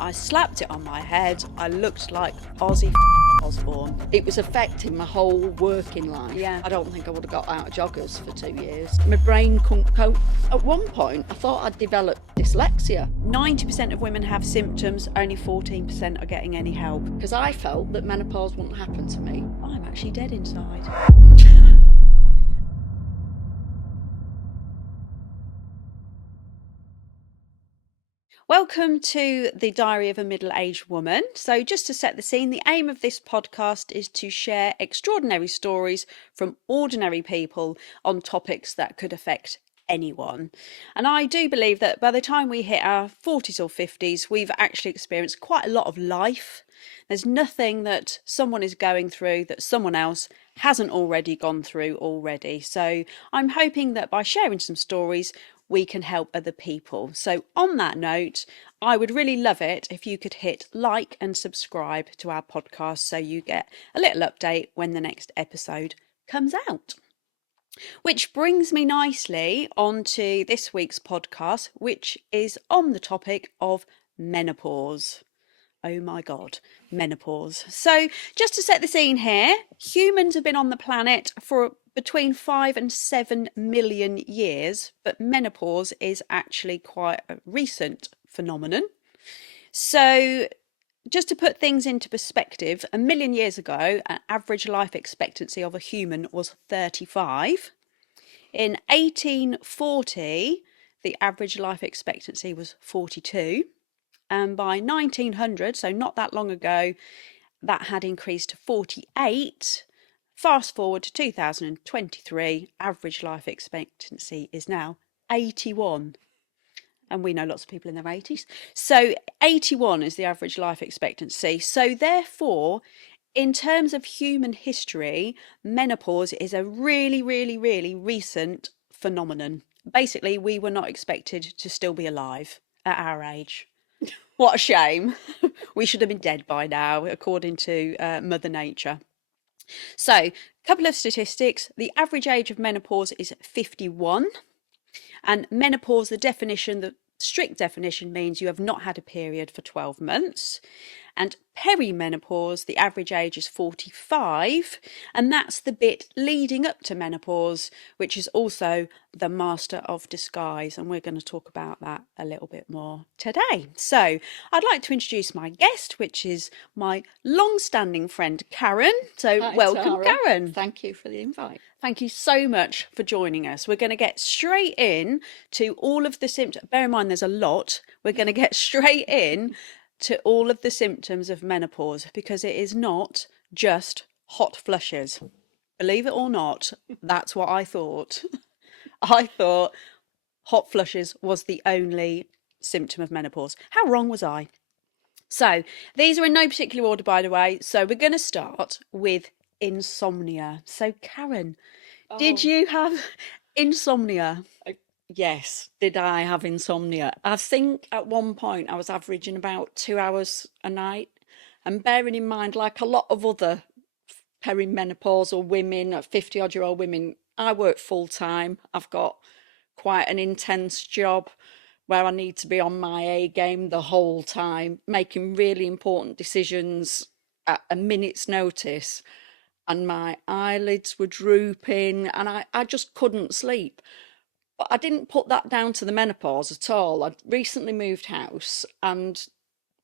I slapped it on my head. I looked like Ozzy Osbourne. It was affecting my whole working life. Yeah. I don't think I would have got out of joggers for 2 years. My brain couldn't cope. At one point, I thought I'd developed dyslexia 90% of women have symptoms, only 14% are getting any help. because I felt that menopause wouldn't happen to me. I'm actually dead inside. Welcome to the Diary of a Middle-Aged Woman. So just to set the scene, the aim of this podcast is to share extraordinary stories from ordinary people on topics that could affect anyone. And I do believe that by the time we hit our 40s or 50s, we've actually experienced quite a lot of life. There's nothing that someone is going through that someone else hasn't already gone through already. So I'm hoping that by sharing some stories, we can help other people. So on that note, I would really love it if you could hit like and subscribe to our podcast so you get a little update when the next episode comes out. Which brings me nicely onto this week's podcast, which is on the topic of menopause. Oh my God, menopause. So just to set the scene here, humans have been on the planet for between 5 and 7 million years, but menopause is actually quite a recent phenomenon. So just to put things into perspective, 1 million years ago, an average life expectancy of a human was 35. In 1840, the average life expectancy was 42. And by 1900, so not that long ago, that had increased to 48. Fast forward to 2023, average life expectancy is now 81. And we know lots of people in their 80s. So 81 is the average life expectancy. So therefore, in terms of human history, menopause is a really, really, really recent phenomenon. Basically, we were not expected to still be alive at our age. What a shame. We should have been dead by now, according to Mother Nature. So, a couple of statistics. The average age of menopause is 51. And menopause, the strict definition means you have not had a period for 12 months. And perimenopause, the average age is 45, and that's the bit leading up to menopause, which is also the master of disguise, and we're going to talk about that a little bit more today. So I'd like to introduce my guest, which is my long-standing friend Karen. So Hi, welcome, Tara. Karen. Thank you for the invite. Thank you so much for joining us. We're going to get straight in to all of the symptoms. Bear in mind, there's a lot. We're going to get straight in to all of the symptoms of menopause because it is not just hot flushes. Believe it or not, that's what I thought. I thought hot flushes was the only symptom of menopause. How wrong was I? So these are in no particular order, by the way. So we're going to start with insomnia. So Karen, did you have insomnia? Yes, did I have insomnia? I think at one point I was averaging about 2 hours a night. And bearing in mind, like a lot of other perimenopausal women, 50-odd-year-old women, I work full time. I've got quite an intense job where I need to be on my A game the whole time, making really important decisions at a minute's notice. And my eyelids were drooping and I just couldn't sleep. But I didn't put that down to the menopause at all. I'd recently moved house and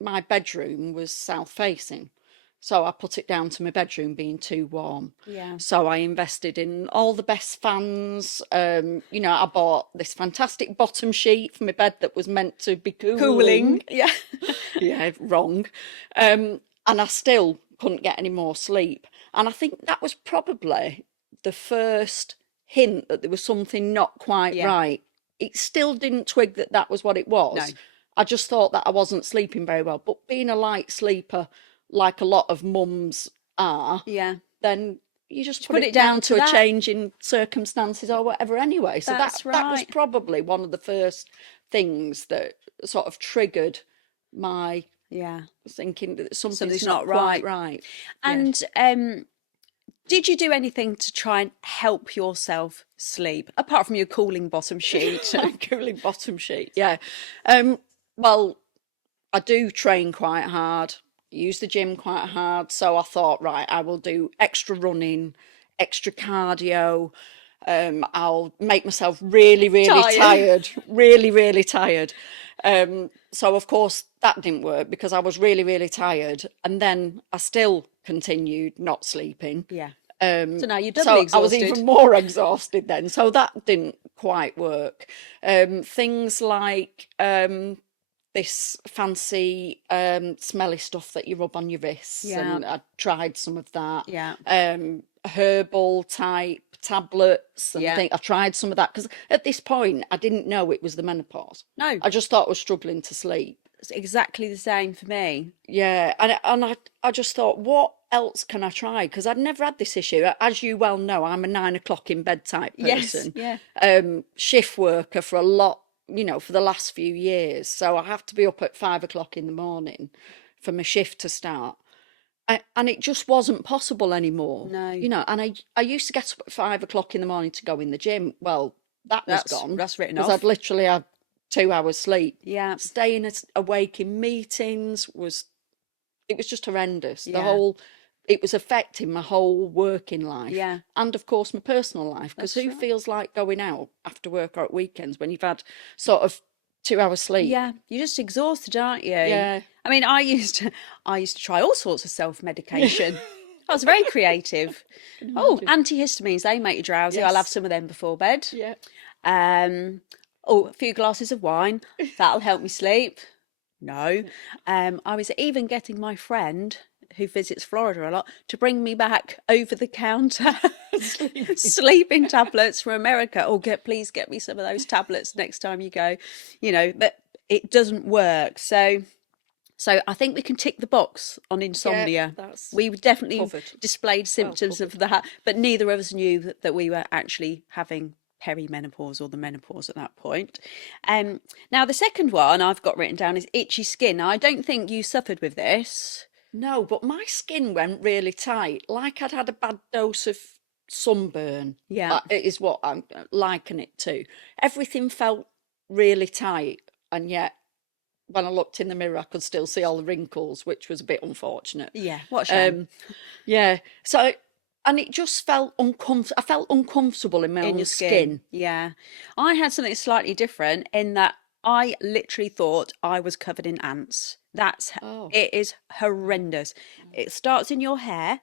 my bedroom was south facing. So I put it down to my bedroom being too warm. Yeah. So I invested in all the best fans. I bought this fantastic bottom sheet for my bed that was meant to be cooling. Yeah. Yeah, wrong. And I still couldn't get any more sleep. And I think that was probably the first hint that there was something not quite right. It still didn't twig that that was what it was. No. I just thought that I wasn't sleeping very well. But being a light sleeper, like a lot of mums are, Yeah. then you just put it down to a change in circumstances or whatever anyway. So that was probably one of the first things that sort of triggered my thinking that something's not quite right. And did you do anything to try and help yourself sleep, apart from your cooling bottom sheet? Cooling bottom sheet, yeah. Well, I do train quite hard, use the gym quite hard. So I thought, right, I will do extra running, extra cardio. I'll make myself really, really Tired. tired, really, really tired. So of course that didn't work because I was really, really tired, and then I still continued not sleeping. Yeah. Um, So now you're doubly so I was exhausted. even more exhausted then. So that didn't quite work. Things like this fancy smelly stuff that you rub on your wrists, Yeah. and I tried some of that. Yeah. Herbal type tablets and Yeah. things. I tried some of that because at this point I didn't know it was the menopause. No, I just thought I was struggling to sleep. it's exactly the same for me. Yeah, and I just thought, what else can I try? Because I'd never had this issue. As you well know, I'm a 9 o'clock in bed type Yes. person. Yeah. Shift worker for a lot, for the last few years. So I have to be up at 5 o'clock in the morning for my shift to start. And it just wasn't possible anymore. No. And I used to get up at 5 o'clock in the morning to go in the gym. Well, that was gone That's written because off. I'd literally had 2 hours sleep. Yeah. Staying awake in meetings it was just horrendous. Yeah. It was affecting my whole working life. Yeah. And of course my personal life, because That's who right. feels like going out after work or at weekends when you've had sort of 2 hours sleep? Yeah, you're just exhausted, aren't you? Yeah. I mean, I used to try all sorts of self-medication. I was very creative. Oh, antihistamines, they make you drowsy. I'll have Yes. some of them before bed. Yeah. Oh, a few glasses of wine. That'll help me sleep. No. I was even getting my friend who visits Florida a lot to bring me back over the counter sleeping tablets from America. Oh, please get me some of those tablets next time you go. But it doesn't work. So I think we can tick the box on insomnia. that's We definitely covered. displayed symptoms of that, but neither of us knew that we were actually having perimenopause or the menopause at that point. Now, the second one I've got written down is itchy skin. Now, I don't think you suffered with this. No, but my skin went really tight, like I'd had a bad dose of sunburn. Yeah. It is what I'm liking it to. Everything felt really tight, and yet when I looked in the mirror, I could still see all the wrinkles, which was a bit unfortunate. Yeah, what a shame. Yeah. So, and it just felt uncomfortable. I felt uncomfortable in my In own your skin. Yeah. I had something slightly different in that I literally thought I was covered in ants. Oh. It is horrendous. It starts in your hair,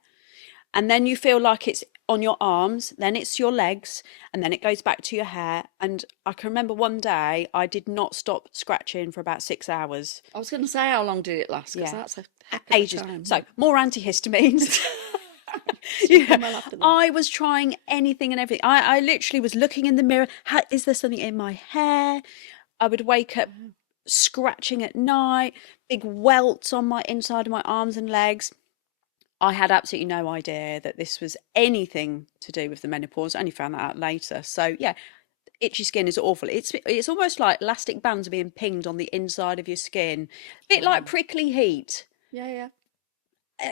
and then you feel like it's on your arms, then it's your legs, and then it goes back to your hair. And I can remember one day I did not stop scratching for about 6 hours. I was going to say, how long did it last? Because Yeah. that's a heck of a Ages. time. So more antihistamines. Come well after that. I was trying anything and everything. I literally was looking in the mirror. Is there something in my hair? I would wake up scratching at night, big welts on my inside of my arms and legs. I had absolutely no idea that this was anything to do with the menopause. I only found that out later. So yeah, itchy skin is awful. It's almost like elastic bands are being pinged on the inside of your skin, a bit like prickly heat. Yeah, yeah.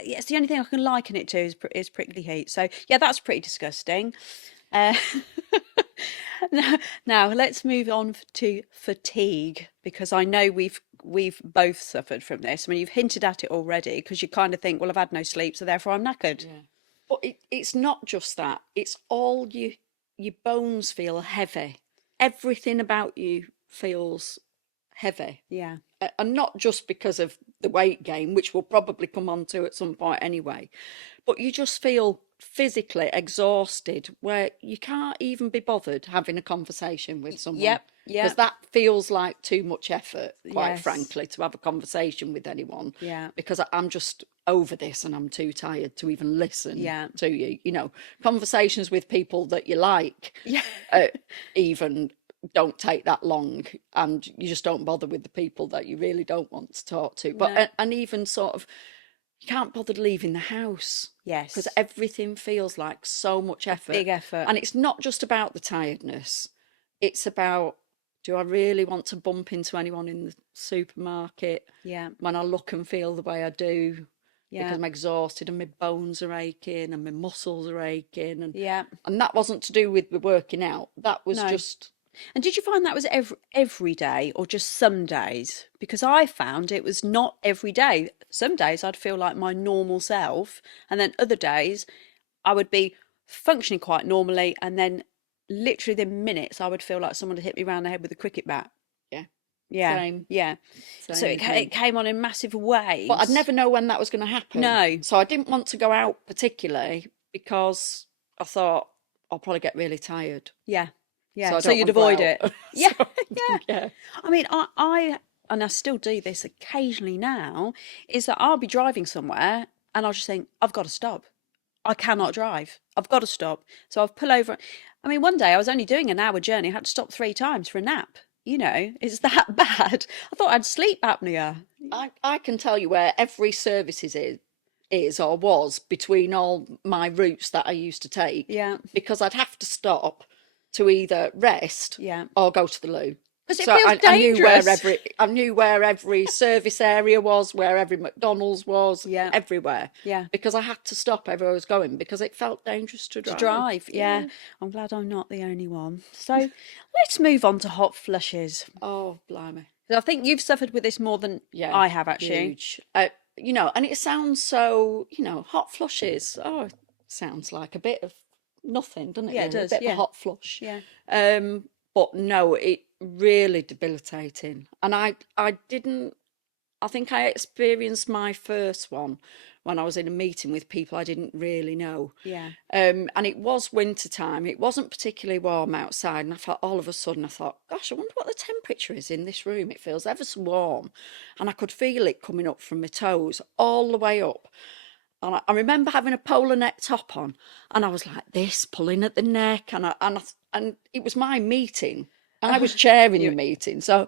Yeah, it's the only thing I can liken it to is prickly heat. So yeah, that's pretty disgusting. Uh, now let's move on to fatigue, because I know we've both suffered from this. I mean, you've hinted at it already, because you kind of think, well, I've had no sleep, so therefore I'm knackered. Yeah. But it's not just that. It's all your bones feel heavy. Everything about you feels heavy. Yeah. And not just because of the weight gain, which we'll probably come on to at some point anyway, but you just feel physically exhausted where you can't even be bothered having a conversation with someone. Yep. Because that feels like too much effort, quite Yes. frankly, to have a conversation with anyone. Yeah. Because I'm just over this and I'm too tired to even listen Yeah. to you. Conversations with people that you like Yeah. even don't take that long, and you just don't bother with the people that you really don't want to talk to. But No. and even sort of, you can't bother leaving the house. Yes. Because everything feels like so much effort. Big effort. And it's not just about the tiredness. It's about, do I really want to bump into anyone in the supermarket Yeah. when I look and feel the way I do? Yeah. Because I'm exhausted and my bones are aching and my muscles are aching. Yeah. And that wasn't to do with the working out. That was No. just And did you find that was every day or just some days? Because I found it was not every day. Some days I'd feel like my normal self, and then other days I would be functioning quite normally, and then literally within minutes I would feel like someone had hit me round the head with a cricket bat. Yeah, Yeah, same, yeah. So same with it me. came on in massive But I'd waves. never know when that was going to happen. No. So I didn't want to go out particularly because I thought I'll probably get really tired. Yeah, So yeah. I So don't you'd want to go avoid out. it. Yeah, So, yeah. yeah. I mean, I and I still do this occasionally now, is that I'll be driving somewhere and I'll just think, I've got to stop. I cannot drive. I've got to stop. So I've pulled over. I mean, one day I was only doing an hour journey. I had to stop 3 times for a nap. You know, it's that bad. I thought I had sleep apnea. I can tell you where every service is or was between all my routes that I used to take Yeah, because I'd have to stop to either rest yeah. or go to the loo. Because it So feels I dangerous. knew where every service area was, where every McDonald's was, Yeah, everywhere, yeah. because I had to stop everywhere I was going because it felt dangerous to To drive. drive, yeah. I'm glad I'm not the only one. So let's move on to hot flushes. Oh, blimey. I think you've suffered with this more than Yeah, I have, actually. huge. And it sounds so, hot flushes. Oh, it sounds like a bit of nothing, doesn't it? Yeah, it Really, a does. bit of a Yeah, hot flush. yeah, But no, it really debilitating. And I didn't. I think I experienced my first one when I was in a meeting with people I didn't really know. yeah, And it was winter time. It wasn't particularly warm outside. And I thought, all of a sudden, I thought, gosh, I wonder what the temperature is in this room. It feels ever so warm. And I could feel it coming up from my toes all the way up. And I remember having a polar neck top on, and I was like this, pulling at the neck, and it was my meeting. I was chairing the you, meeting, so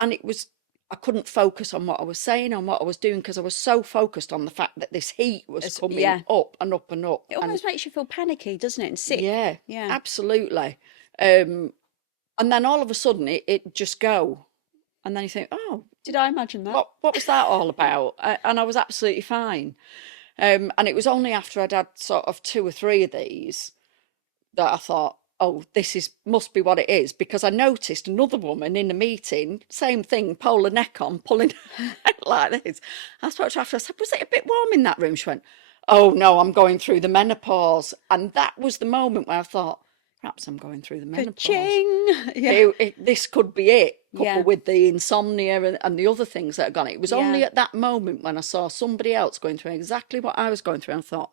and it was I couldn't focus on what I was saying, on what I was doing, because I was so focused on the fact that this heat was coming yeah. up and up and up. It And almost makes you feel panicky, doesn't it? And sick. yeah, Yeah. absolutely. And then all of a sudden it just go, and then you think, oh, Did I imagine that? what was that all about? And I was absolutely fine. And it was only after I'd had sort of 2 or 3 of these that I thought, oh, must be what it is, because I noticed another woman in a meeting, same thing, polar neck on, pulling like this. I spoke to her after, I said, was it a bit warm in that room? She went, oh no, I'm going through the menopause. And that was the moment where I thought, perhaps I'm going through the menopause. Ka-ching! Yeah. This could be it, coupled Yeah. with the insomnia and the other things that had gone. It was only Yeah. at that moment when I saw somebody else going through exactly what I was going through, and I thought,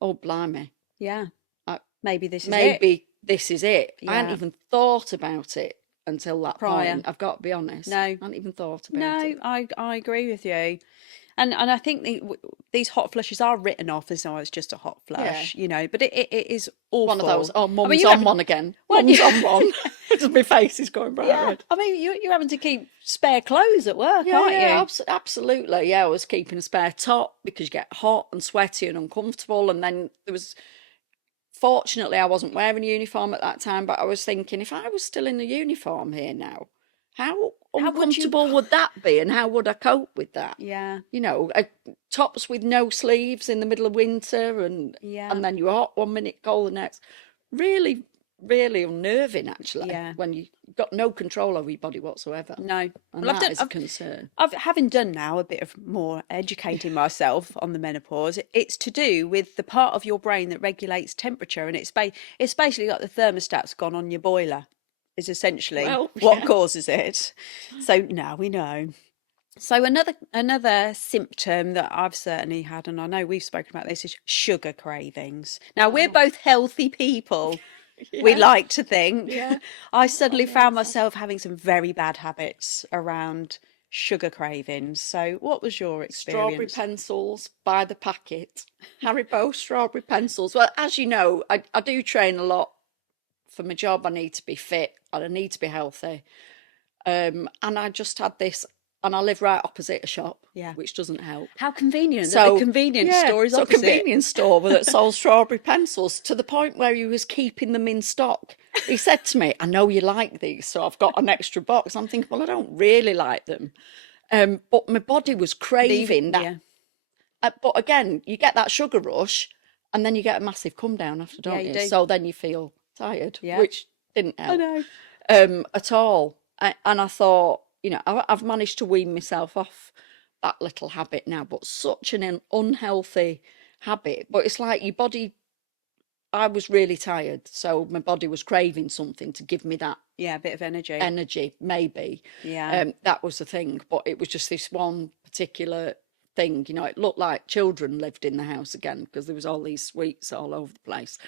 oh, blimey, Yeah. I- Maybe this is it. maybe this is it. I hadn't Yeah. even thought about it until that Prior. point. I've got to be honest. No. I hadn't even thought about No, it. I agree with you. And I think these hot flushes are written off as though it's just a hot flush, you know, but it is awful. One of those, oh, mum's you on haven't- one again. Well, Mum's you- on one. Just my face is going bright Yeah. red. I mean, you're having to keep spare clothes at work, Yeah, aren't yeah, you? absolutely. Yeah, I was keeping a spare top because you get hot and sweaty and uncomfortable. And then fortunately, I wasn't wearing a uniform at that time, but I was thinking, if I was still in the uniform here now, how How would you- uncomfortable would that be, and how would I cope with that? Yeah. You know, tops with no sleeves in the middle of winter, and Yeah. and then you're hot 1 minute, cold the next. Really, really unnerving, actually. Yeah. When you've got no control over your body whatsoever. No. And Well, that is a concern. having done now a bit of more educating myself on the menopause, it's to do with the part of your brain that regulates temperature, and it's basically like the thermostat's gone on your boiler, is essentially Well, what yeah. causes it. So now we know. So another symptom that I've certainly had, and I know we've spoken about this, is sugar cravings. Now we're both healthy people. We Yeah. like to think. Yeah. I suddenly found myself having some very bad habits around sugar cravings. So what was your Strawberry experience? pencils by the packet. Haribo strawberry pencils. Well, as you know, I do train a lot for my job. I need to be fit and I need to be healthy. And I just had this, and I live right opposite a shop, Yeah. which doesn't help. How convenient that So the convenience yeah, store is so a opposite. convenience store that sold strawberry pencils, to the point where he was keeping them in stock. He said to me, I know you like these, so I've got an extra box. I'm thinking, well, I don't really like them. But my body was craving that. Yeah. But again, you get that sugar rush, and then you get a massive come down after, don't you you? do. So then you feel tired, Yeah. which didn't I help. know. at all. And I thought, I've managed to wean myself off that little habit now, but such an unhealthy habit. But it's like your body, I was really tired, so my body was craving something to give me that Yeah, a bit of energy. energy, maybe. Yeah. That was the thing, but it was just this one particular thing. It looked like children lived in the house again because there was all these sweets all over the place.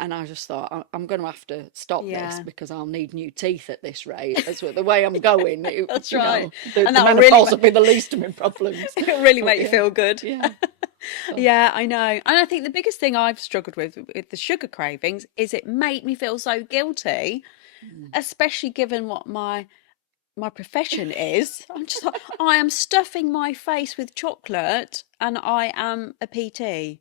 And I just thought, I'm going to have to stop this Yeah. because I'll need new teeth at this rate. That's the way I'm going. That's right. The And that'll really menopause will be the least of my problems. it'll really But make you yeah, feel good. yeah. So, Yeah, I know. And I think the biggest thing I've struggled with the sugar cravings is it made me feel so guilty, mm, especially given what my profession is. I'm just like, I am stuffing my face with chocolate and I am a PT.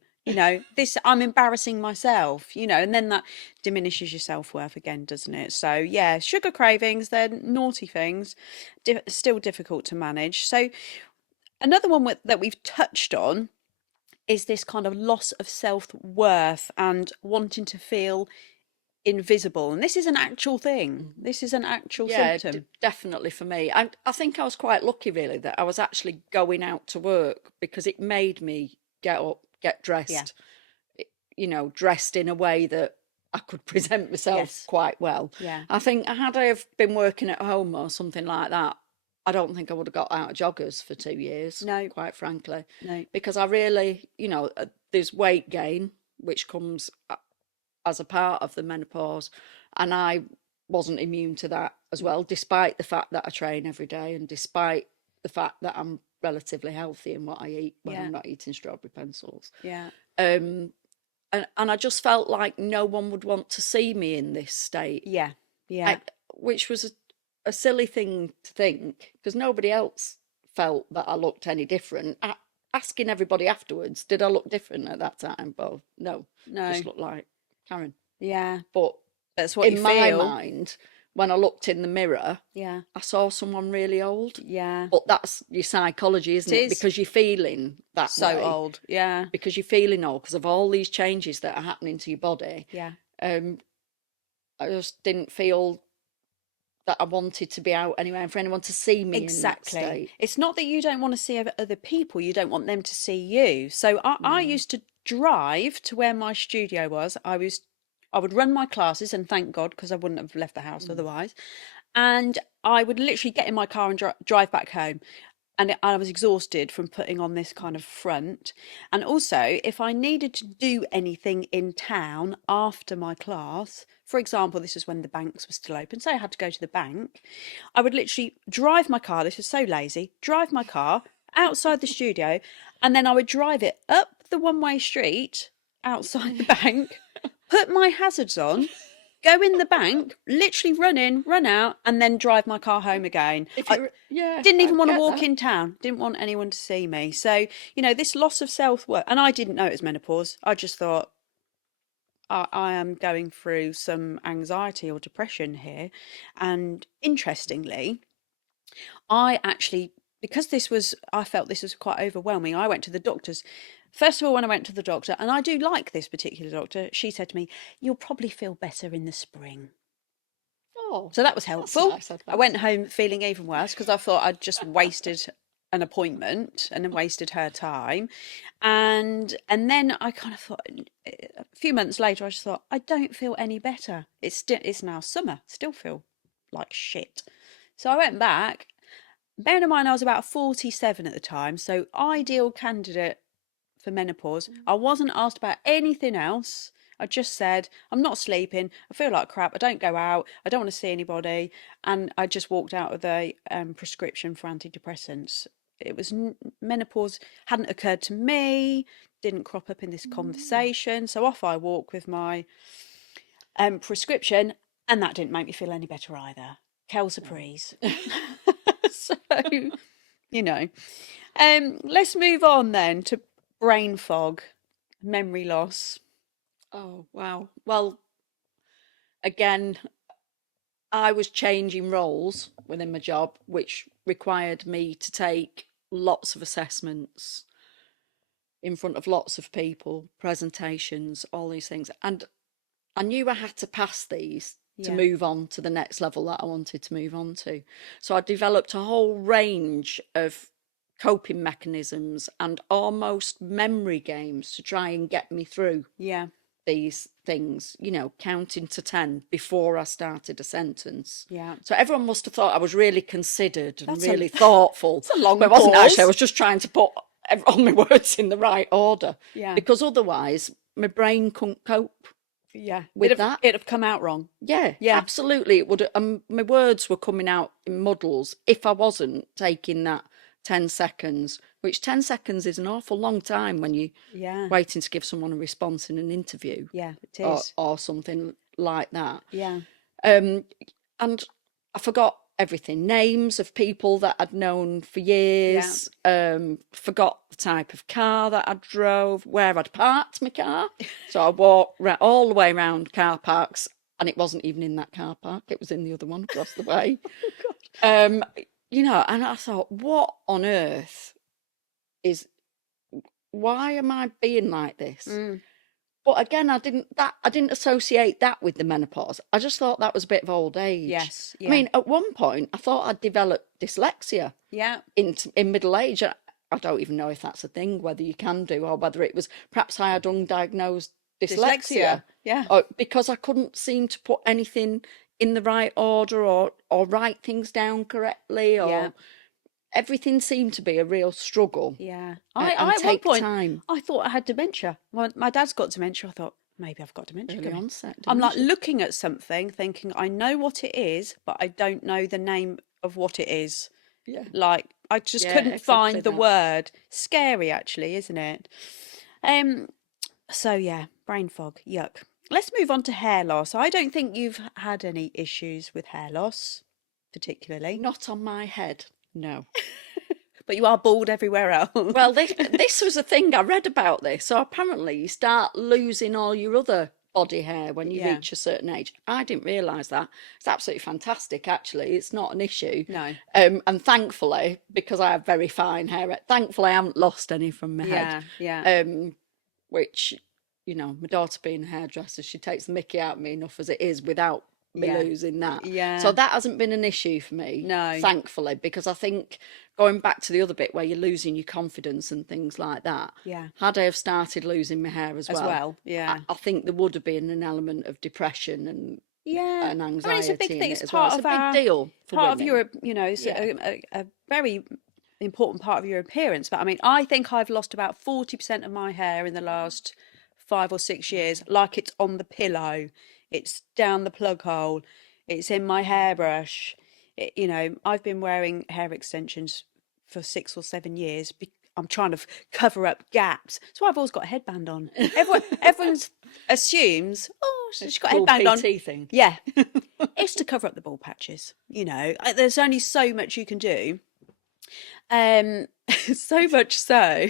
This I'm embarrassing myself, and then that diminishes your self-worth again, doesn't it? So yeah, sugar cravings, they're naughty things, still difficult to manage. So another one that we've touched on is this kind of loss of self-worth and wanting to feel invisible. And this is an actual thing. mm. This is an actual Yeah, symptom. definitely for me. And I think I was quite lucky, really, that I was actually going out to work because it made me get up, get Yeah. dressed, dressed in a way that I could present myself Yes. quite well. Yeah. I think had I have been working at home or something like that, I don't think I would have got out of joggers for 2 years, No. quite frankly, No. because I really, there's weight gain, which comes as a part of the menopause, and I wasn't immune to that as well, despite the fact that I train every day and despite the fact that I'm relatively healthy in what I eat when Yeah. I'm not eating strawberry pencils. Yeah. Um, and I just felt like no one would want to see me in this state, Yeah. Yeah. which was a silly thing to think because nobody else felt that I looked any different. Asking everybody afterwards, did I look different at that time? Well, no, No. just looked like Karen. Yeah. But That's what you in my feel. mind, when I looked in the mirror, Yeah. I saw someone really old. Yeah. But that's your psychology, isn't It it? is. Because you're feeling that So way. old. Yeah. Because you're feeling old because of all these changes that are happening to your body. Yeah. Um, I just didn't feel that I wanted to be out anyway and for anyone to see me in that Exactly. state. It's not that you don't want to see other people, you don't want them to see you. So I No. used to drive to where my studio was. I would run my classes, and thank God, because I wouldn't have left the house otherwise. And I would literally get in my car and drive back home. And I was exhausted from putting on this kind of front. And also, if I needed to do anything in town after my class, for example, this was when the banks were still open, so I had to go to the bank, I would literally drive my car. This was so lazy. Drive my car outside the studio, and then I would drive it up the one-way street outside the bank, put my hazards on, go in the bank, literally run in, run out, and then drive my car home again. If I you, yeah, didn't I even want to get walk that. in town, didn't want anyone to see me. So, this loss of self-worth, and I didn't know it was menopause. I just thought, I am going through some anxiety or depression here. And interestingly, I actually, because I felt this was quite overwhelming, I went to the doctors. First of all, when I went to the doctor, and I do like this particular doctor, she said to me, "You'll probably feel better in the spring." Oh, So that was that's helpful. nice I advice. went home feeling even worse because I thought I'd just wasted an appointment and then wasted her time. And then I kind of thought, a few months later, I just thought, I don't feel any better. It's now summer, still feel like shit. So I went back. Bearing in mind I was about 47 at the time, so ideal candidate for menopause. I wasn't asked about anything else. I just said, I'm not sleeping. I feel like crap. I don't go out. I don't want to see anybody. And I just walked out with a prescription for antidepressants. It was menopause hadn't occurred to me, didn't crop up in this conversation. So off I walk with my prescription, and that didn't make me feel any better either. Quelle surprise. So, you know. Let's move on then to brain fog, memory loss. Oh, wow. Well, again, I was changing roles within my job, which required me to take lots of assessments in front of lots of people, presentations, all these things. And I knew I had to pass these to Yeah. move on to the next level that I wanted to move on to. So I developed a whole range of coping mechanisms and almost memory games to try and get me through Yeah. these things, counting to 10 before I started a sentence. Yeah. So everyone must have thought I was really considered and That's really thoughtful. It's a long But it wasn't actually. I pause. was just trying to put all my words in the right order. Yeah. Because otherwise my brain couldn't cope Yeah. with that. It'd have come out wrong. Yeah, Yeah. absolutely. It would. My words were coming out in muddles if I wasn't taking that 10 seconds, which 10 seconds is an awful long time when you Yeah. waiting to give someone a response in an interview. Yeah, it or, is. or something like that. Yeah. And I forgot everything, names of people that I'd known for years. Forgot the type of car that I drove, where I'd parked my car. So I walked all the way around car parks, and it wasn't even in that car park. It was in the other one across the way. Oh, God. And I thought, what on earth why am I being like this? But again, I didn't associate that with the menopause. I just thought that was a bit of old age. Yes. I mean, at one point, I thought I'd developed dyslexia Yeah. in middle age. I don't even know if that's a thing, whether you can do, or whether it was perhaps I had undiagnosed dyslexia. Yeah. Because I couldn't seem to put anything in the right order or write things down correctly, or Yeah. everything seemed to be a real struggle. Yeah. And I at one take point time. I thought I had dementia. My dad's got dementia. I thought maybe I've got dementia. Early onset I'm like dementia. looking at something, thinking I know what it is, but I don't know the name of what it is. Yeah. Like I just Yeah, couldn't exactly find the that. word. Scary, actually, isn't it? So yeah, brain fog. Yuck. Let's move on to hair loss. I don't think you've had any issues with hair loss, particularly, Not on my head, no. but you are bald everywhere else. Well, this was a thing I read about this. So apparently you start losing all your other body hair when you Yeah. reach a certain age. I didn't realise that. It's absolutely fantastic, actually. It's not an issue. No. And thankfully, because I have very fine hair, thankfully I haven't lost any from my head. Yeah. Which, my daughter being a hairdresser, she takes the mickey out of me enough as it is without me Yeah. losing that. Yeah. So that hasn't been an issue for me, No. thankfully, because I think going back to the other bit where you're losing your confidence and things like that, Yeah. had I have started losing my hair as well, Yeah. I think there would have been an element of depression and Yeah. anxiety. I mean, it's a big in thing. it It's as well. part It's of a big deal for part of women. your, it's Yeah. a very important part of your appearance. But I mean, I think I've lost about 40% of my hair in the last 5 or 6 years. Like it's on the pillow, it's down the plug hole, it's in my hairbrush. I've been wearing hair extensions for 6 or 7 years. I'm trying to cover up gaps. So I've always got a headband on. Everyone assumes, oh, she's got a Cool headband on. PT thing. Yeah, it's to cover up the bald patches. There's only so much you can do. So much so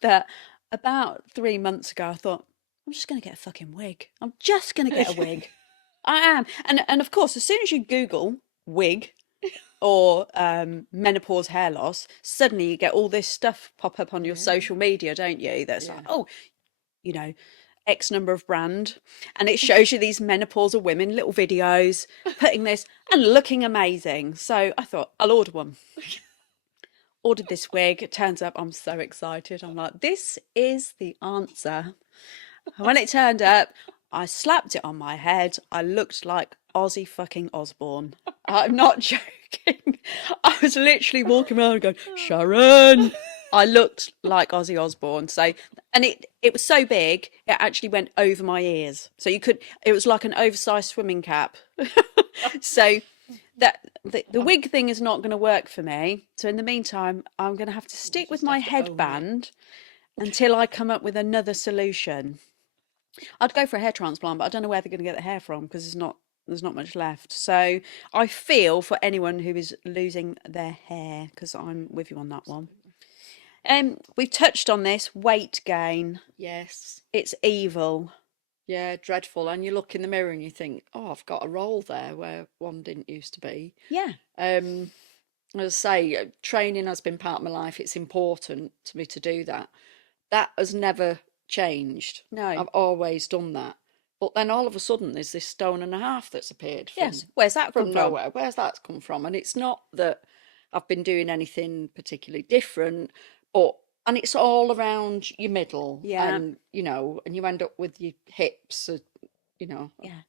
that about 3 months ago, I thought, I'm just going to get a fucking wig. I'm just going to get a wig. I am. And of course, as soon as you Google wig or menopause hair loss, suddenly you get all this stuff pop up on your social media, don't you? That's like, oh, X number of brand, and it shows you these menopausal women, little videos, putting this and looking amazing. So I thought, I'll order one. Ordered this wig. It turns up, I'm so excited. I'm like, this is the answer. And when it turned up, I slapped it on my head. I looked like Ozzy fucking Osbourne. I'm not joking. I was literally walking around going, Sharon. I looked like Ozzy Osbourne. So, and it was so big, it actually went over my ears. So it was like an oversized swimming cap. So that the wig thing is not going to work for me. So in the meantime, I'm going to have to stick with my headband until I come up with another solution. I'd go for a hair transplant, but I don't know where they're going to get the hair from because there's not much left. So I feel for anyone who is losing their hair, because I'm with you on that one. We've touched on this, weight gain. Yes. It's evil. Yeah, dreadful. And you look in the mirror and you think, oh, I've got a roll there where one didn't used to be. Yeah. As I say, training has been part of my life. It's important to me to do that. That has never changed. No. I've always done that. But then all of a sudden there's this 1.5 stone that's appeared Yes. Where's that come from from? nowhere. Where's that come from? And it's not that I've been doing anything particularly different, but and it's all around your middle, Yeah. and and you end up with your hips, you know, Yeah.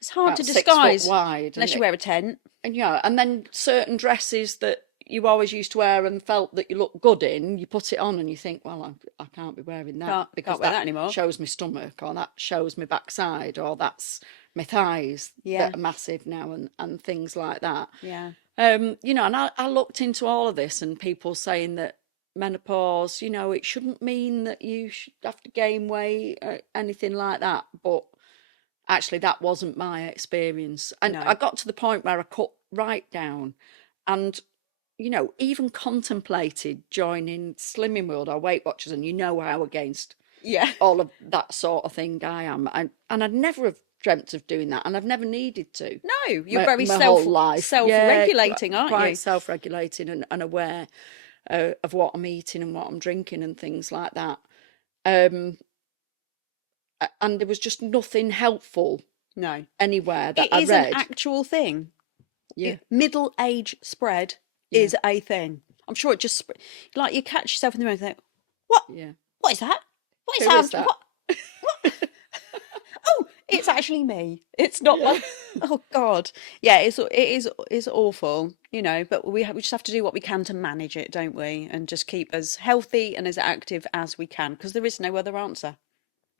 It's hard about to 6 foot disguise wide, unless you wear a tent. and then certain dresses that you always used to wear and felt that you look good in, you put it on and you think, well, I can't be wearing that because Can't wear that that anymore. shows my stomach, or that shows my backside, or that's my thighs Yeah. that are massive now, and things like that. Yeah. And I looked into all of this, and people saying that menopause, it shouldn't mean that you should have to gain weight or anything like that. But actually, that wasn't my experience. And I No. got to the point where I cut right down and, even contemplated joining Slimming World or Weight Watchers, and how against Yeah. all of that sort of thing I am. And I'd never have dreamt of doing that, and I've never needed to. No, you're My, very my whole life. self-regulating, aren't quite you? self-regulating and aware of what I'm eating and what I'm drinking and things like that. And there was just nothing helpful No. anywhere that It I is an read. actual thing. Yeah. Middle age spread Yeah. is a thing. I'm sure it just like you catch yourself in the room and think, what? Yeah. What is that? What is Who that? is that? What? Oh, it's actually me. It's not Yeah. like, oh God. Yeah, it's awful, but we just have to do what we can to manage it, don't we? And just keep as healthy and as active as we can, because there is no other answer.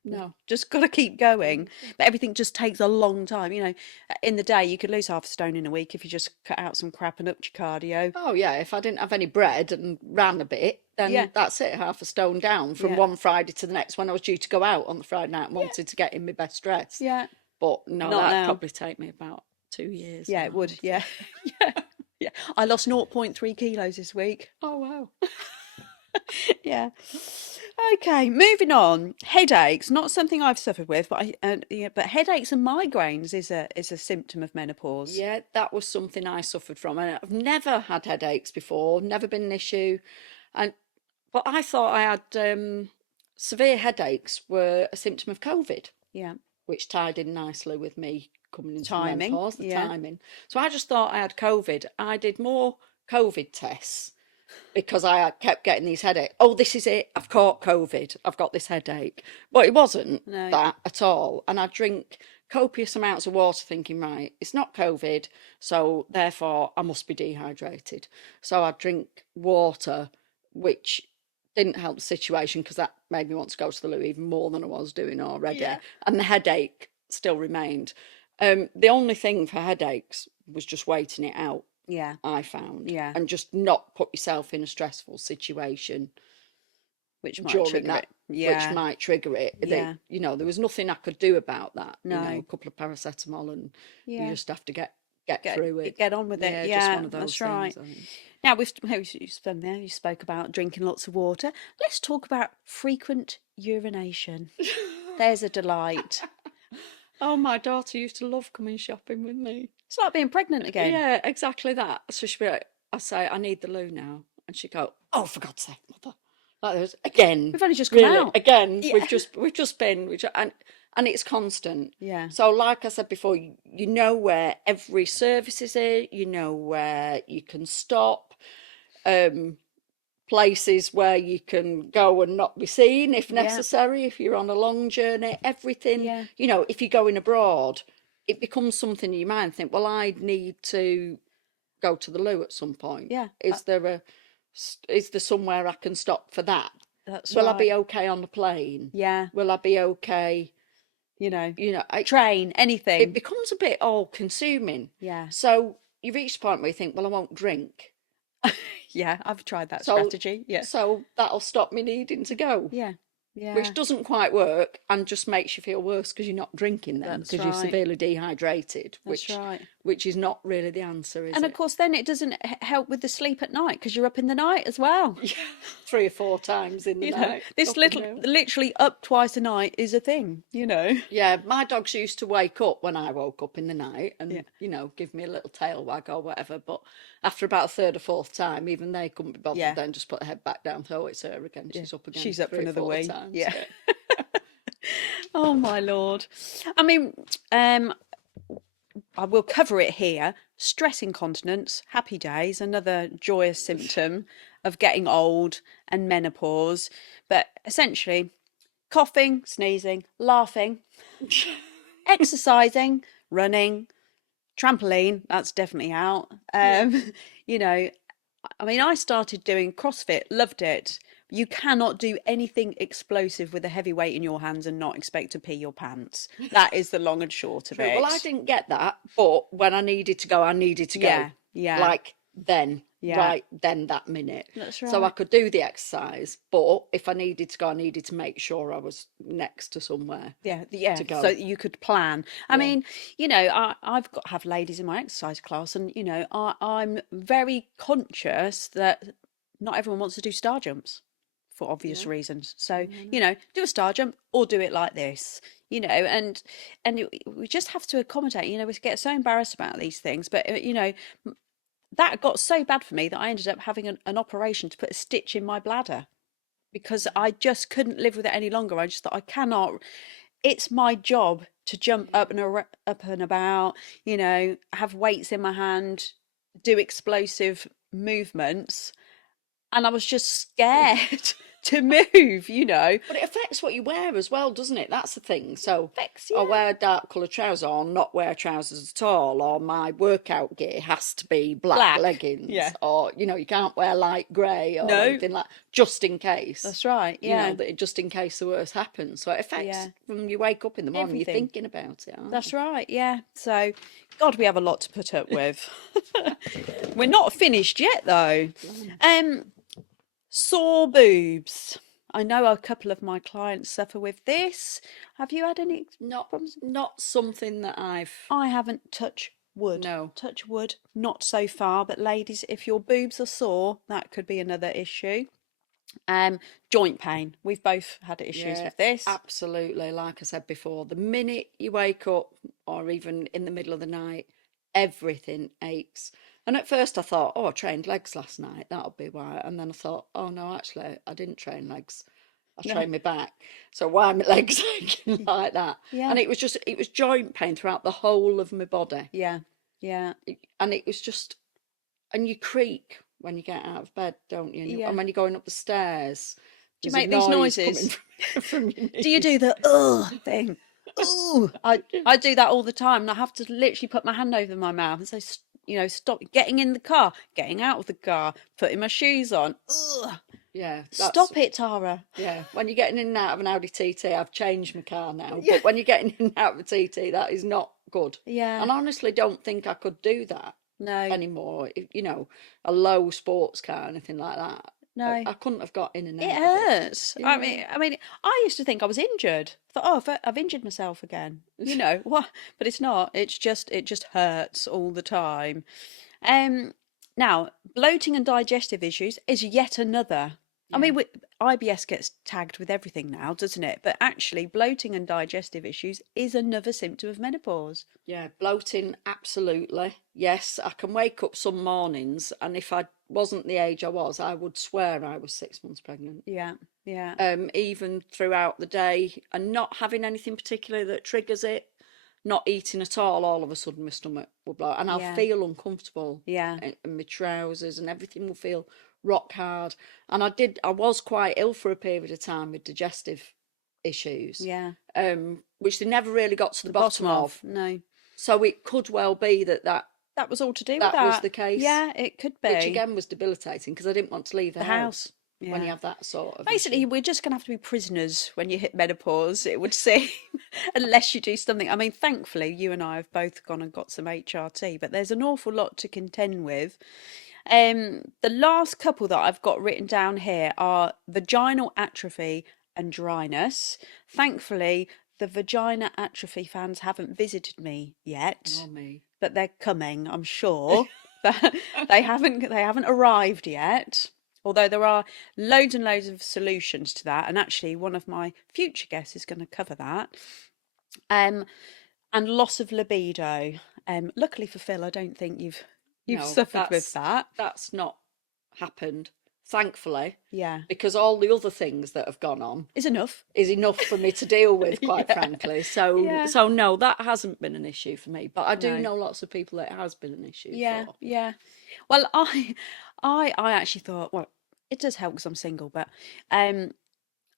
No. Just got to keep going. But everything just takes a long time. In the day, you could lose 0.5 stone in a week if you just cut out some crap and upped your cardio. Oh yeah, if I didn't have any bread and ran a bit, then Yeah. that's it, 1/2 stone down from Yeah. one Friday to the next when I was due to go out on the Friday night and wanted to get in my best dress. Yeah. But no, Not that'd now. probably take me about 2 years. Yeah, now, it would. I think. Yeah. Yeah. Yeah. I lost 0.3 kilos this week. Oh wow. Yeah. Okay, moving on. Headaches, not something I've suffered with, but but headaches and migraines is a symptom of menopause. Yeah, that was something I suffered from, and I've never had headaches before, never been an issue, but I thought I had severe headaches were a symptom of COVID, Yeah. which tied in nicely with me coming into Timing, menopause, the yeah. timing. So I just thought I had COVID. I did more COVID tests because I kept getting these headaches. Oh, this is it. I've caught COVID. I've got this headache. But it wasn't No. that at all. And I drink copious amounts of water thinking, right, it's not COVID, so therefore I must be dehydrated. So I drink water, which didn't help the situation because that made me want to go to the loo even more than I was doing already. Yeah. And the headache still remained. The only thing for headaches was just waiting it out. Yeah. I found. Yeah. And just not put yourself in a stressful situation Which might during trigger that, it. Yeah. which might trigger it. Yeah. There was nothing I could do about that. No. A couple of paracetamol, and you Yeah. just have to get through it. Get on with it. Yeah, Yeah, just one of those that's things, right. I think. Now you spoke about drinking lots of water. Let's talk about frequent urination. There's a delight. Oh, my daughter used to love coming shopping with me. It's like being pregnant again. Yeah, exactly that. So she'd be like, I say, I need the loo now. And she'd go, oh, for God's sake, mother. Like there's again. We've only just come really, out. Again, Yeah. we've just been, and it's constant. Yeah. So like I said before, you know where every service is in, you know where you can stop, places where you can go and not be seen if Yeah. necessary, if you're on a long journey, everything. Yeah. If you're going abroad, it becomes something in your mind. Think, well, I need to go to the loo at some point. Yeah. Is there somewhere I can stop for that? That's Will I right. be okay on the plane? Yeah. Will I be okay? Train, anything. It becomes a bit all consuming. Yeah. So you reach the point where you think, well, I won't drink. Yeah, I've tried that strategy. Yeah. So that'll stop me needing to go. Yeah. Yeah. Which doesn't quite work and just makes you feel worse because you're not drinking then, That's because you're right. severely dehydrated, That's right. which is not really the answer, is And it? of course, then it doesn't help with the sleep at night because you're up in the night as well. 3 or 4 times in the night. This up and down. literally up twice a night is a thing. Yeah, my dogs used to wake up when I woke up in the night and, Yeah. give me a little tail wag or whatever. But after about a third or fourth time, even they couldn't be bothered Yeah. then, just put their head back down. Oh, it's her again. She's up again. She's up for 3 or another 4 wee. times. Yeah. Oh my Lord. I mean, I will cover it here. Stress incontinence, happy days, another joyous symptom of getting old and menopause. But essentially, coughing, sneezing, laughing, exercising, running, trampoline, that's definitely out. You know, I mean, I started doing CrossFit, loved it. You cannot do anything explosive with a heavy weight in your hands and not expect to pee your pants. That is the long and short of True. Well, I it. didn't get that, but when I needed to go, I needed to go. Yeah, yeah, Like then, yeah. right then, that minute. That's So I right. could do the exercise, but if I needed to go, I needed to make sure I was next to somewhere Yeah, yeah. to So go. you could plan. I Yeah. mean, I've got have ladies in my exercise class, and I'm very conscious that not everyone wants to do star jumps for obvious No, reasons. So no, no. do a star jump or do it like this. We just have to accommodate. We get so embarrassed about these things, but that got so bad for me that I ended up having an operation to put a stitch in my bladder because I just couldn't live with it any longer. I just thought I cannot. It's my job to jump Yeah. up and about, have weights in my hand, do explosive movements, and I was just scared to move. But it affects what you wear as well, doesn't it? That's the thing. So Affects, I yeah. wear dark coloured trousers or not wear trousers at all, or my workout gear has to be black Black. leggings, Yeah. or you can't wear light grey or No, anything like just in case. that's right. Yeah. That just in case the worst happens. So it affects Yeah. when you wake up in the morning, you're Everything. thinking about it, aren't That's you? right. Yeah. So, God, we have a lot to put up with. We're not finished yet, though. Blimey. Um, Sore boobs. I know a couple of my clients suffer with this. Have you had any Not problems? not something that I've I haven't touched wood. no. Touch wood, not so far. But ladies, if your boobs are sore, that could be another issue. Joint pain. We've both had issues Yeah, with this. absolutely. Like I said before, the minute you wake up or even in the middle of the night, everything aches. And at first I thought, oh, I trained legs last night. That'll be why. And then I thought, oh no, actually, I didn't train legs. I No. trained my back. So why are my legs aching like that? Yeah. And it was joint pain throughout the whole of my body. Yeah. Yeah. And it was just, and you creak when you get out of bed, don't you? Yeah. And when you're going up the stairs, Do you there's a make these noise coming noises? from your Do you do knees. the ugh thing? Ooh, I do that all the time, and I have to literally put my hand over my mouth and say, stop getting in the car, getting out of the car, putting my shoes on. Ugh, Yeah, that's stop it, Tara. yeah. When you're getting in and out of an Audi TT, I've changed my car now. Yeah, But when you're getting in and out of a TT, that is not good. yeah, And I honestly don't think I could do that no, anymore. A low sports car, anything like that. no. I couldn't have got in and It out of it. hurts. I Yeah. mean, I mean, I used to think I was injured. I thought, oh, I've injured myself again. What? But it's not. It just hurts all the time. Um, Now, bloating and digestive issues is yet another. I Yeah. mean, IBS gets tagged with everything now, doesn't it? But actually, bloating and digestive issues is another symptom of menopause. Yeah, bloating, absolutely. Yes, I can wake up some mornings, and if I wasn't the age I was, I would swear I was 6 months pregnant. Yeah, yeah, Even throughout the day, and not having anything particular that triggers it, not eating at all of a sudden my stomach will blow, and I'll yeah, feel uncomfortable, yeah, and my trousers and everything will feel rock hard. And I was quite ill for a period of time with digestive issues, yeah. which they never really got to the The bottom bottom of. of, no. So it could well be That was all to do with that was that. the case, Yeah, it could which be. again was debilitating because I didn't want to leave the The house house. when you Yeah. have that sort of Basically, issue. we're just going to have to be prisoners when you hit menopause, it would seem, unless you do something. I mean, thankfully, you and I have both gone and got some HRT, but there's an awful lot to contend with. The last couple that I've got written down here are vaginal atrophy and dryness. Thankfully, the vagina atrophy fans haven't visited me yet, Nor me. but they're coming, I'm sure. But they haven't arrived yet. Although there are loads and loads of solutions to that, and actually one of my future guests is going to cover that. Um, and loss of libido. Luckily for Phil, I don't think you've No, suffered with that. that's not happened, thankfully, Yeah. because all the other things that have gone on Is enough. is enough for me to deal with, quite Yeah. frankly. So, Yeah. so no, that hasn't been an issue for me. But I do No. know lots of people that it has been an issue Yeah. for. Yeah. Well, I actually thought, well, it does help because I'm single, but um,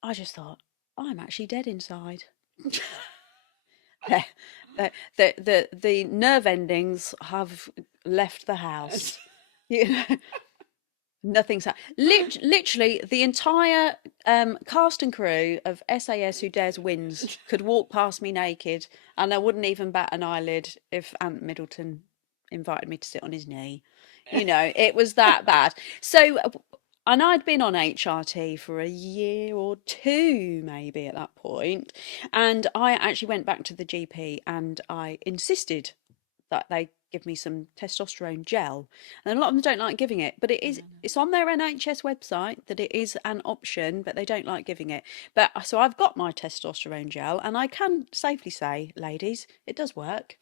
I just thought I'm actually dead inside. the, the nerve endings have left the house. You know, nothing's literally the entire cast and crew of SAS Who Dares Wins could walk past me naked, and I wouldn't even bat an eyelid if Ant Middleton invited me to sit on his knee. You know, it was that bad. So, and I'd been on HRT for a year or two, maybe at that point, and I actually went back to the GP and I insisted that they give me some testosterone gel, and a lot of them don't like giving it, but it's on their NHS website that it is an option, but they don't like giving it. But so I've got my testosterone gel, and I can safely say, ladies, it does work.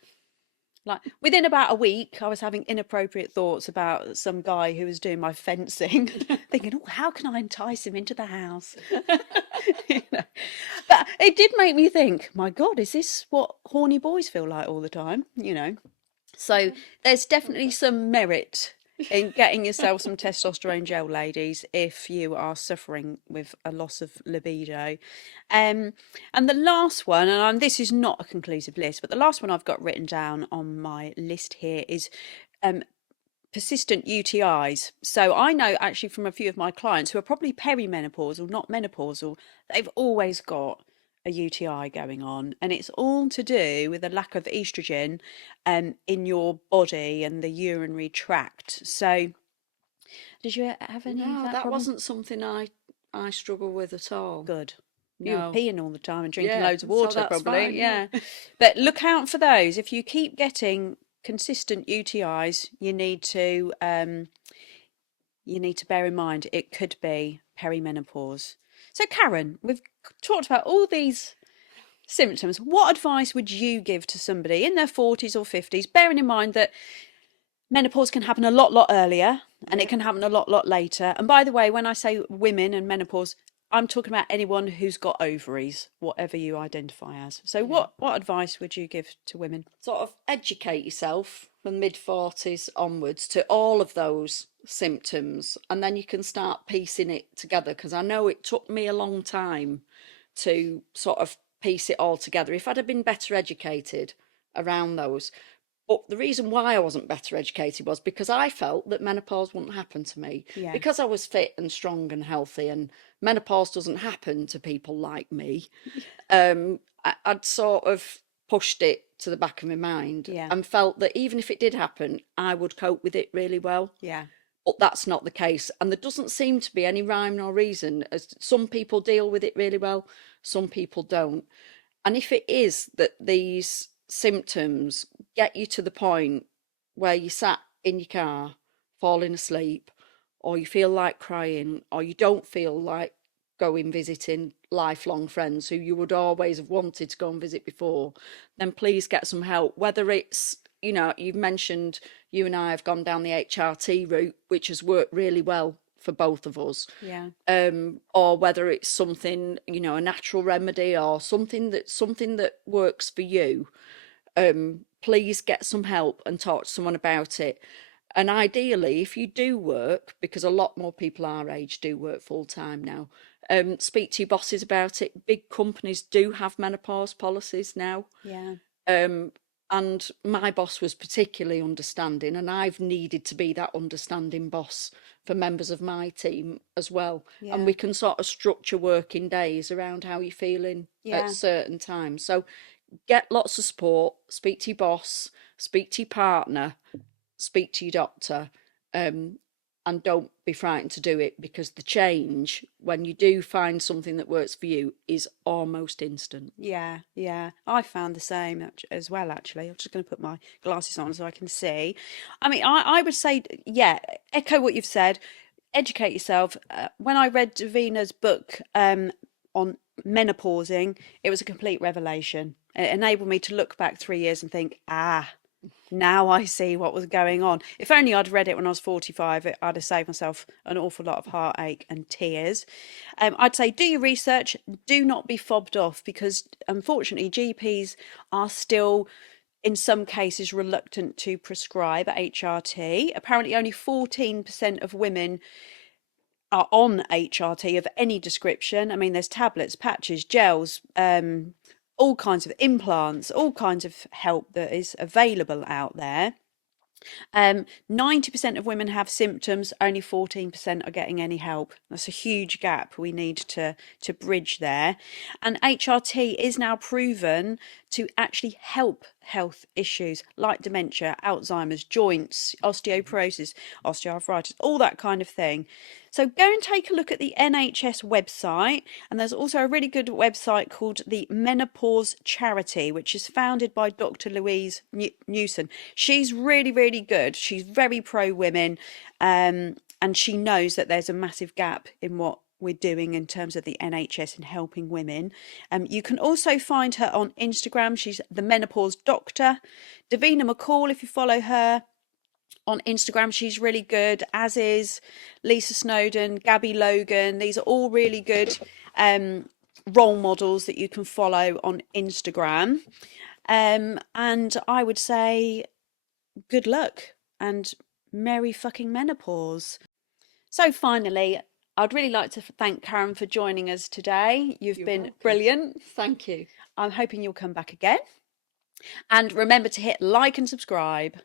Like within about a week, I was having inappropriate thoughts about some guy who was doing my fencing, thinking, "Oh, how can I entice him into the house?" You know? But it did make me think, "My God, is this what horny boys feel like all the time?" You know. So there's definitely some merit in getting yourself some testosterone gel, ladies, if you are suffering with a loss of libido. Um, and the last one, and this is not a conclusive list, but the last one I've got written down on my list here is um, persistent UTIs. So I know actually from a few of my clients who are probably perimenopausal, not menopausal, they've always got a UTI going on, and it's all to do with a lack of estrogen in your body and the urinary tract. So did you have any of No, that that problem? wasn't something I struggle with at all. Good. You were No. peeing all the time and drinking Yeah, loads of so water, that's probably. fine. Yeah. Yeah. But look out for those. If you keep getting consistent UTIs, you need to bear in mind it could be perimenopause. So, Karen, we've talked about all these symptoms. What advice would you give to somebody in their 40s or 50s, bearing in mind that menopause can happen a lot earlier and it can happen a lot later? And by the way, when I say women and menopause, I'm talking about anyone who's got ovaries, whatever you identify as. So, Yeah. what advice would you give to women? Sort of educate yourself from mid-40s onwards to all of those symptoms, and then you can start piecing it together, because I know it took me a long time to sort of piece it all together. If I'd have been better educated around those, but the reason why I wasn't better educated was because I felt that menopause wouldn't happen to me, Yeah, because I was fit and strong and healthy, and menopause doesn't happen to people like me. I'd sort of pushed it to the back of my mind yeah, and felt that even if it did happen, I would cope with it really well. yeah, But that's not the case. And there doesn't seem to be any rhyme nor reason. As some people deal with it really well, some people don't. And if it is that these symptoms get you to the point where you sat in your car falling asleep, or you feel like crying, or you don't feel like going visiting lifelong friends who you would always have wanted to go and visit before, then please get some help. Whether it's, you've mentioned you and I have gone down the HRT route, which has worked really well for both of us, yeah, or whether it's something, a natural remedy or something that works for you. Please get some help and talk to someone about it. And ideally, if you do work, because a lot more people our age do work full time now, speak to your bosses about it. Big companies do have menopause policies now. yeah, And my boss was particularly understanding, and I've needed to be that understanding boss for members of my team as well. And yeah, we can sort of structure working days around how you're feeling at yeah. certain times. So get lots of support, speak to your boss, speak to your partner, speak to your doctor, um, and don't be frightened to do it, because the change, when you do find something that works for you, is almost instant. Yeah, yeah. I found the same as well, actually. I'm just going to put my glasses on so I can see. I mean, I would say, yeah, echo what you've said. Educate yourself. When I read Davina's book on menopausing, it was a complete revelation. It enabled me to look back 3 years and think, ah, Now I see what was going on. If only I'd read it when I was 45, I'd have saved myself an awful lot of heartache and tears. I'd say do your research, do not be fobbed off, because unfortunately, GPs are still, in some cases, reluctant to prescribe HRT. Apparently, only 14% of women are on HRT of any description. I mean, there's tablets, patches, gels, all kinds of implants, all kinds of help that is available out there. 90% of women have symptoms, only 14% are getting any help. That's a huge gap we need to bridge there. And HRT is now proven to actually help health issues like dementia, Alzheimer's, joints, osteoporosis, osteoarthritis, all that kind of thing. So go and take a look at the NHS website, and there's also a really good website called the Menopause Charity, which is founded by Dr. Louise Newson. She's really, really good. She's very pro women, and she knows that there's a massive gap in what we're doing in terms of the NHS and helping women. You can also find her on Instagram. She's the Menopause Doctor. Davina McCall, if you follow her on Instagram, she's really good, as is Lisa Snowdon, Gabby Logan. These are all really good role models that you can follow on Instagram. And I would say good luck and merry fucking menopause. So finally, I'd really like to thank Karen for joining us today. You've been welcome. brilliant. Thank you. I'm hoping you'll come back again. And remember to hit like and subscribe.